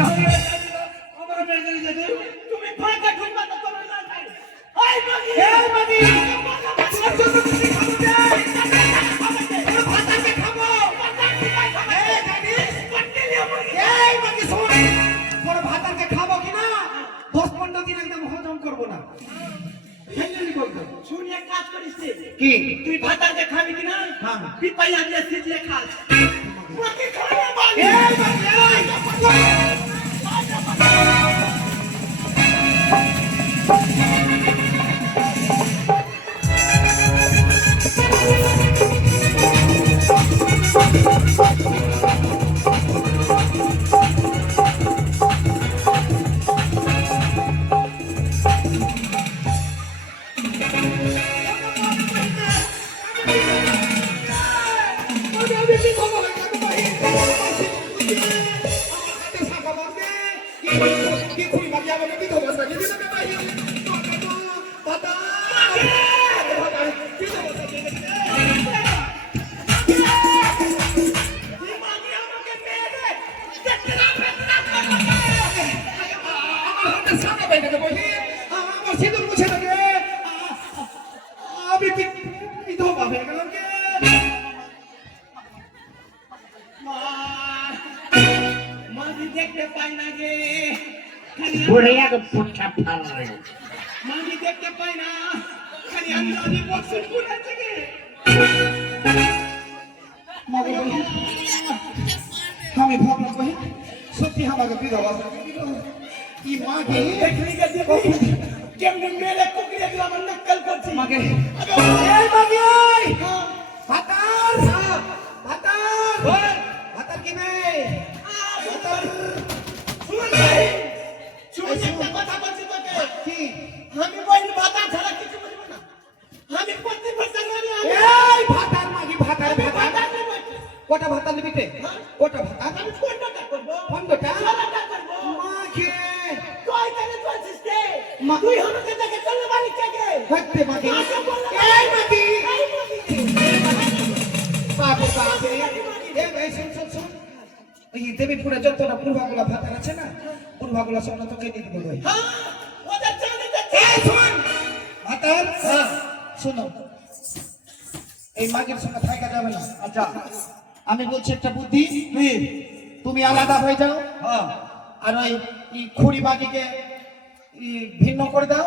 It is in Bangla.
আমার মেয়ে যদি তুমি ফাঁকা ঢুকবা তো তোমার না নাই এই মাগি এই মাগি ভাতাকে খাবো ভাতাকে খাবো এই গাড়ি কন্টিনিউ মুরগি এই মাগি শোন তোর ভাতাকে খাবো কিনা 10-15 দিন একদম হজম করব না হেললি বলতো শুন এক কাজ করিস কি তুই ভাতাকে খাবি কিনা হ্যাঁ পিপাইয়া দিয়ে সিজলে খাস মাকে খাওয়া মাগি এই মাগি দেখতে পাই না গে বুড়িয়া তো পুঠা ফাল মামি দেখতে পাই না খালি আমি অনেক বছর পুরা থেকে আমি ভাবলাম ভাই সত্যি আমাকে বিধবা কি মাকে দেখলি গেছে কেমনে মেরে কুকরিয়ে দিল আমার নকল করছি মাকে এই মাকে ওই ভাতার ভাতার ভাতার কি বে ভাতার শুন ভাই শুন একটা কথা বলছি তোকে কি আমি বইনি ভাতা ছাড়া কিছু বলবো না আমি প্রতি বছর ধরে এই ভাতার মাগি ভাতার ভাতার কোটা ভাতার নিবি তে কোটা ভাতার আমি কোনটা করব বন্ধটা সারাটা করব মাকে কই কেন করছিস রে তুই আমাকে দেখে চলে বাড়ি থেকে হতে মাগি এই মাগি বাবু বাবু এই ভাই শুন এই দেবীপুরে যতটা পূর্বাগুলা ভাতার আছে না পূর্বাগুলা সব তোকে দিয়ে দিব ভাই হ্যাঁ ওদের জানি এই শুন ভাতার শোনো এই মাগের সঙ্গে থাকা যাবে না আচ্ছা আমি বলছি একটা বুদ্ধি তুমি আলাদা হয়ে যাও আর ওই খুঁড়ি বাগিকে ভিন্ন করে দাও